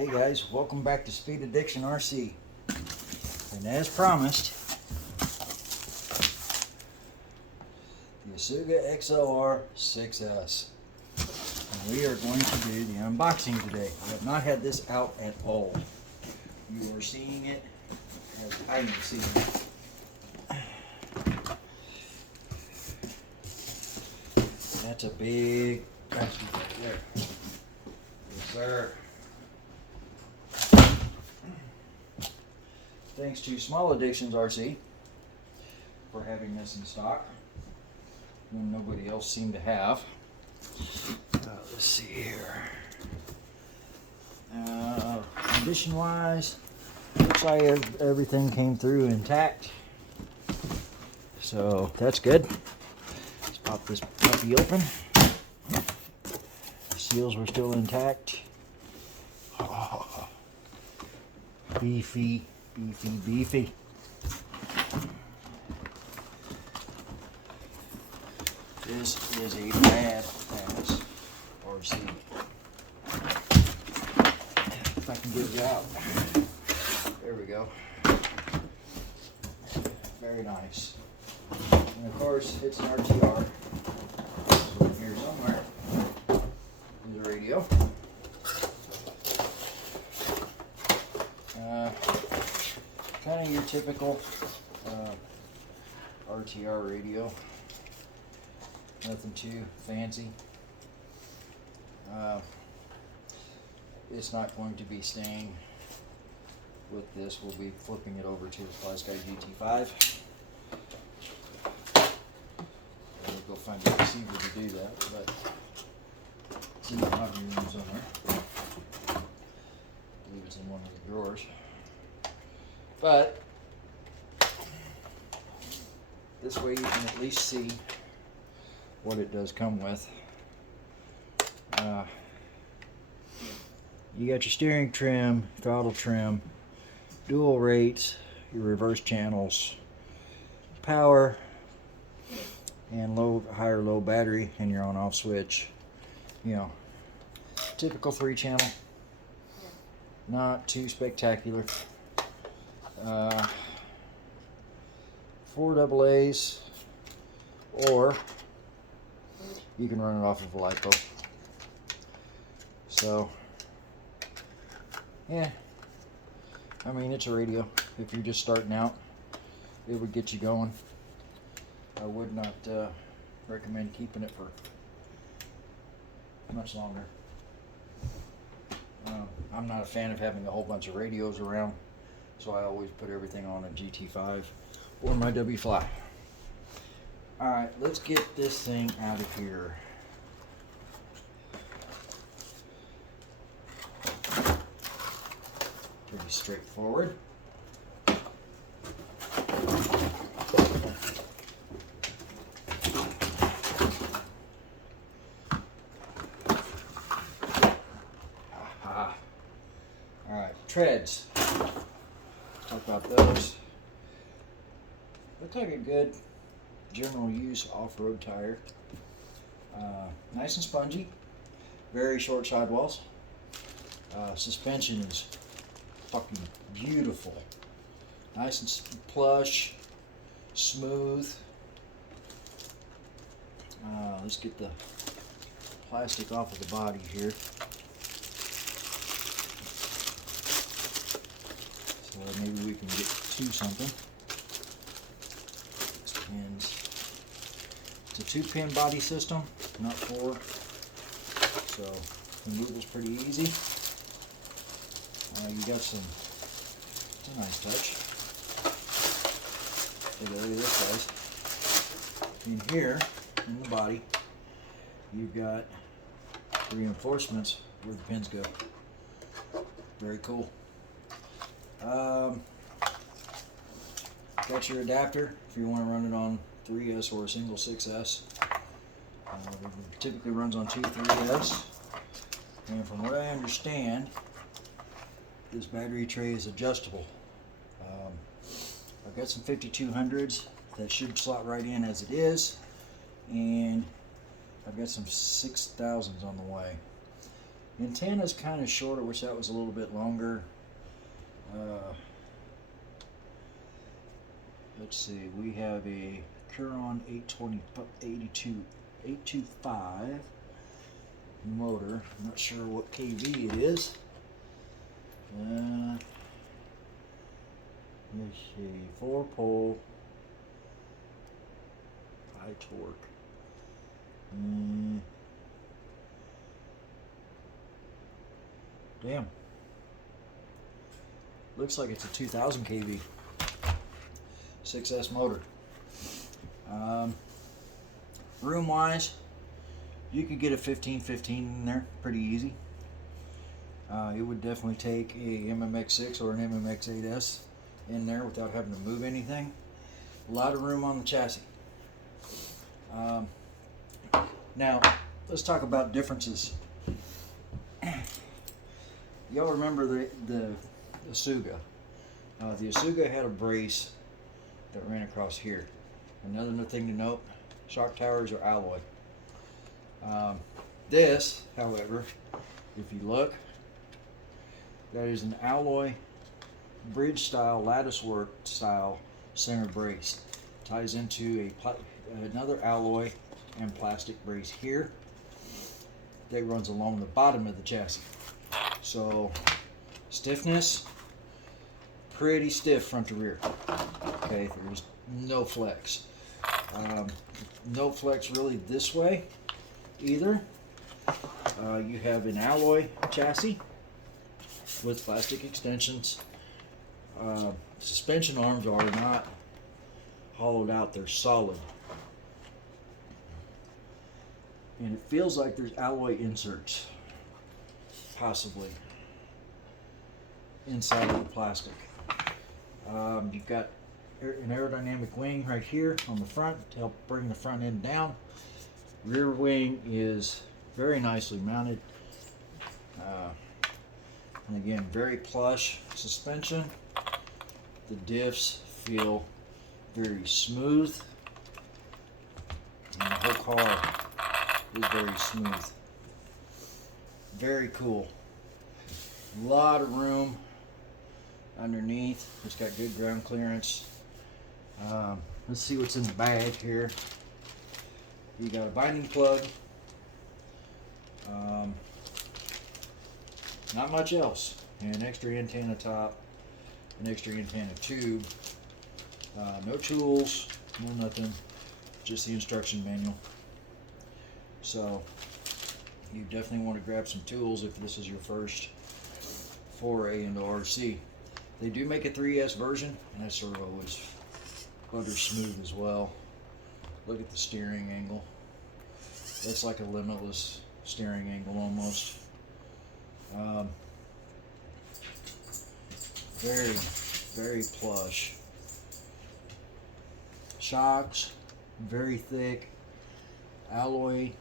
Hey guys, welcome back to Speed Addiction RC. And as promised, the Asuga XLR 6S. And we are going to do the unboxing today. I have not had this out at all. You are seeing it as I am seeing it. That's a big package right there. Yes, sir. Thanks to Small Addictions RC for having this in stock when nobody else seemed to have. Let's see here. Condition wise, looks like everything came through intact. So that's good. Let's pop this puppy open. The seals were still intact. Oh, beefy. Beefy. This is a bad ass RC. If I can get it out. There we go. Very nice. And of course, it's an RTR. So in here somewhere is a radio. Kind of your typical RTR radio. Nothing too fancy. It's not going to be staying with this. We'll be flipping it over to the FlySky GT5. We'll go find a receiver to do that, but it's in the hobby room somewhere. I believe it's in one of the drawers. But this way you can at least see what it does come with. You got your steering trim, throttle trim, dual rates, your reverse channels, power, and higher low battery, and your on-off switch. You know, typical 3-channel. Not too spectacular. 4 AA's, or you can run it off of a LiPo. So, yeah, I mean, it's a radio. If you're just starting out, it would get you going. I would not recommend keeping it for much longer. I'm not a fan of having a whole bunch of radios around. So I always put everything on a GT5 or my W-Fly. Alright, let's get this thing out of here. Pretty straightforward. Alright, treads. Talk about those. Looks like a good general use off-road tire. Nice and spongy. Very short sidewalls. Suspension is fucking beautiful. Nice and plush, smooth. Let's get the plastic off of the body here. So maybe we can get to something. Pins. It's a 2-pin body system, not 4. So removal's pretty easy. You got some. It's a nice touch. Take a look at this, guys. In here, in the body, you've got reinforcements where the pins go. Very cool. Got your adapter if you want to run it on 3S or a single 6S. It typically runs on 2 3S. And from what I understand, this battery tray is adjustable. I've got some 5200s that should slot right in as it is, and I've got some 6000s on the way. Antenna's kind of shorter, wish that was a little bit longer. Let's see, we have a Curon 825 motor. I'm not sure what kV it is. Let's see, 4-pole, high torque. Damn. Looks like it's a 2000 kV 6S motor. Room wise, you could get a 1515 in there pretty easy. It would definitely take a MMX6 or an MMX8S in there without having to move anything. A lot of room on the chassis. Now, let's talk about differences. Y'all remember the Asuga. The Asuga had a brace that ran across here. Another thing to note, shock towers are alloy. This, however, if you look, that is an alloy bridge style, lattice work style center brace. Ties into another alloy and plastic brace here that runs along the bottom of the chassis. So stiffness, pretty stiff front to rear. Okay, there's no flex. No flex really this way either. You have an alloy chassis with plastic extensions. Suspension arms are not hollowed out, they're solid. And it feels like there's alloy inserts, possibly, inside of the plastic. You've got an aerodynamic wing right here on the front to help bring the front end down. Rear wing is very nicely mounted. And again, very plush suspension. The diffs feel very smooth. And the whole car is very smooth. Very cool. A lot of room underneath. It's got good ground clearance. Let's see what's in the bag here. You got a binding plug. Not much else. An extra antenna top, an extra antenna tube. No tools, no nothing. Just the instruction manual. So you definitely want to grab some tools if this is your first foray into RC. They do make a 3S version, and that servo is butter smooth as well. Look at the steering angle. That's like a limitless steering angle almost. Very, very plush. Shocks, very thick. Alloy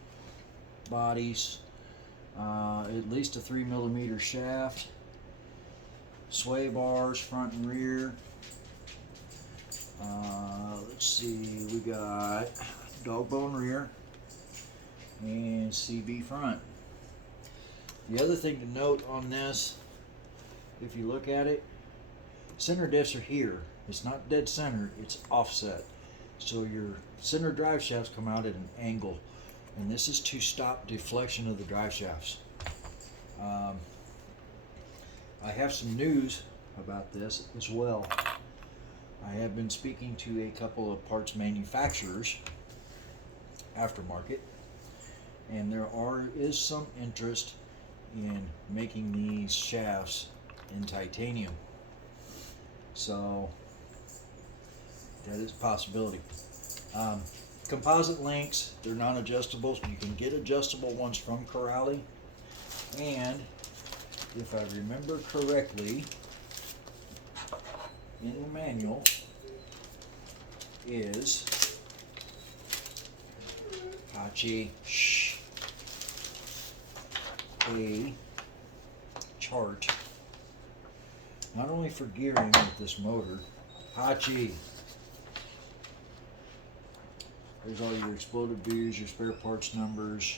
bodies. At least a 3mm shaft. Sway bars, front and rear. Let's see, we got dog bone rear and CB front. The other thing to note on this, if you look at it, center diffs are here. It's not dead center, it's offset. So your center drive shafts come out at an angle, and this is to stop deflection of the drive shafts. I have some news about this as well. I have been speaking to a couple of parts manufacturers, aftermarket, and there is some interest in making these shafts in titanium. So that is a possibility. Composite links, they're non-adjustable. You can get adjustable ones from Corrali, and if I remember correctly, in the manual is a chart, not only for gearing with this motor. There's all your exploded views, your spare parts numbers.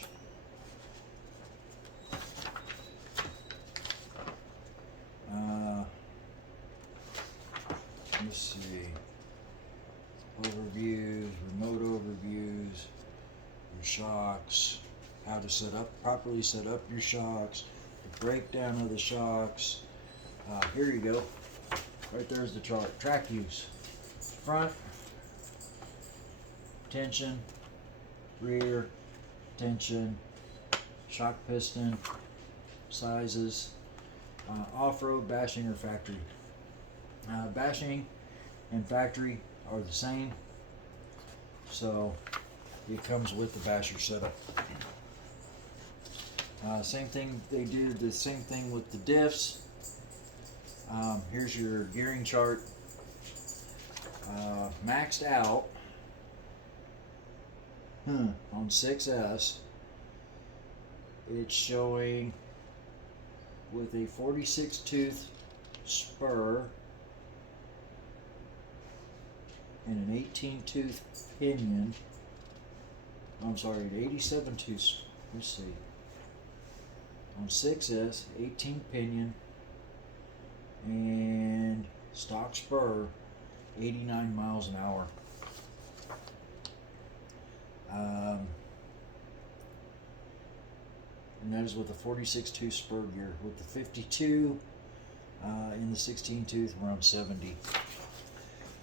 let's see, overviews, remote overviews, your shocks, how to properly set up your shocks, the breakdown of the shocks. Here you go. Right there's the chart. Track use. Front, tension, rear, tension, shock piston, sizes, off-road, bashing, or factory. Bashing and factory are the same, so it comes with the basher setup. Same thing, they do the same thing with the diffs. Here's your gearing chart. Maxed out on 6S, it's showing with a 46 tooth spur and an 18 tooth pinion. I'm sorry, an 87 tooth. Let's see. On 6S, 18 pinion and stock spur, 89 miles an hour. And that is with a 46 tooth spur gear. With the 52 in the 16 tooth, we're on 70.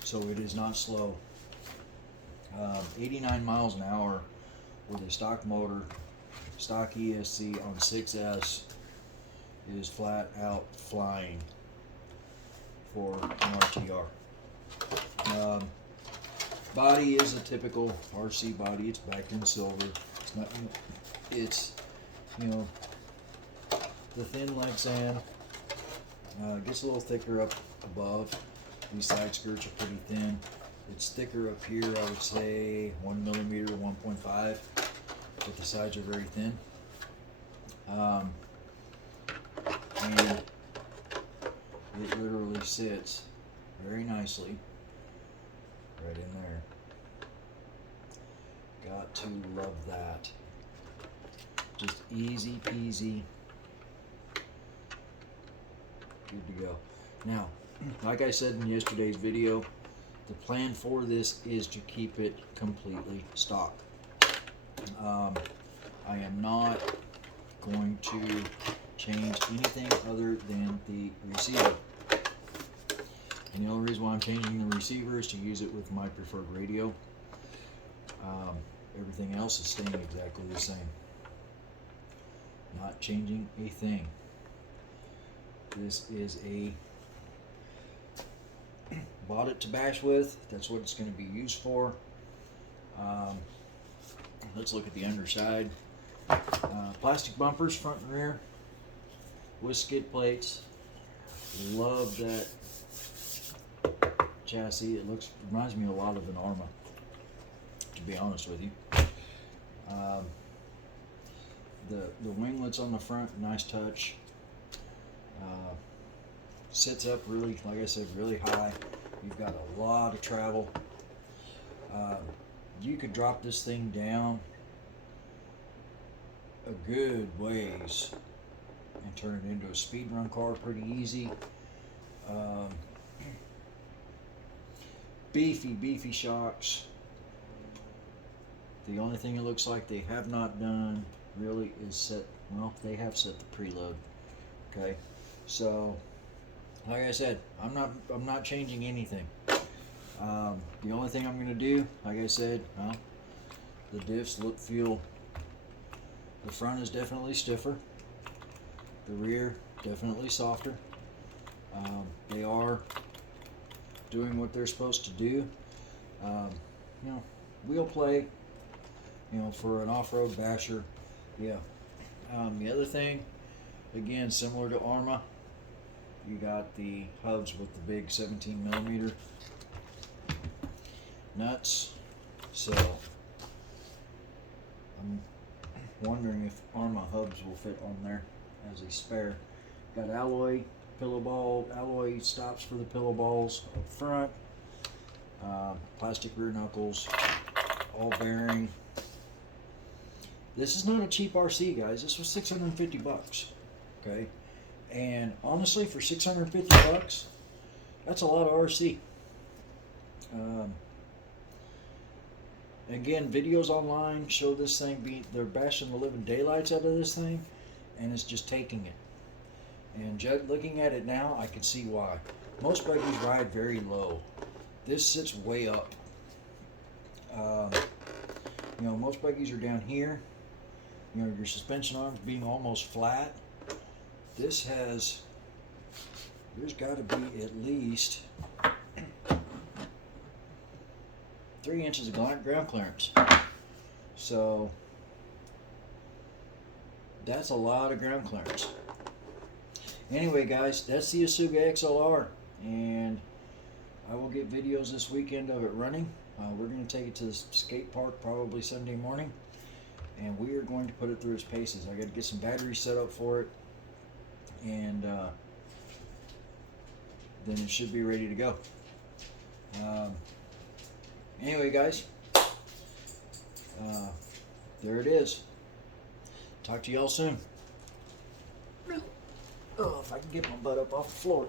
So it is not slow. 89 miles an hour with a stock motor, stock ESC on 6S is flat out flying for an RTR. Body is a typical RC body. It's backed in silver. It's not. It's, you know, the thin Lexan. Gets a little thicker up above. These side skirts are pretty thin. It's thicker up here, I would say 1 millimeter, 1.5, but the sides are very thin. And it literally sits very nicely right in there. Got to love that. Just easy peasy. Good to go. Now, like I said in yesterday's video, the plan for this is to keep it completely stock. I am not going to change anything other than the receiver. And the only reason why I'm changing the receiver is to use it with my preferred radio. Everything else is staying exactly the same. Not changing a thing. This is a bought it to bash with. That's what it's going to be used for. Let's look at the underside. Plastic bumpers, front and rear, with skid plates. Love that chassis. It reminds me a lot of an Arma, to be honest with you. The winglets on the front, nice touch. Sits up really, like I said, really high. You've got a lot of travel. You could drop this thing down a good ways and turn it into a speed run car pretty easy. Beefy shocks. The only thing it looks like they have not done really is set, well, they have set the preload. Okay, so like I said, I'm not changing anything. The only thing I'm going to do, like I said, well, the diffs feel. The front is definitely stiffer. The rear definitely softer. They are doing what they're supposed to do. You know, wheel play. You know, for an off-road basher, yeah. The other thing, again, similar to Arma, you got the hubs with the big 17 millimeter nuts. So I'm wondering if Arma hubs will fit on there as a spare. Got alloy stops for the pillow balls up front. Plastic rear knuckles, all bearing. This is not a cheap RC, guys. This was 650 bucks. Okay, and honestly, for 650 bucks, that's a lot of RC. Um, Again, videos online show this thing they're bashing the living daylights out of this thing, and it's just taking it. And looking at it now, I can see why. Most buggies ride very low. This sits way up. You know, most buggies are down here. You know, your suspension arms being almost flat. This has, there's got to be at least 3 inches of ground clearance. So that's a lot of ground clearance. Anyway, guys, that's the Asuga XLR, and I will get videos this weekend of it running. We're going to take it to the skate park probably Sunday morning, and we are going to put it through its paces. I got to get some batteries set up for it, and then it should be ready to go. Anyway, guys, there it is. Talk to y'all soon. Oh, if I can get my butt up off the floor.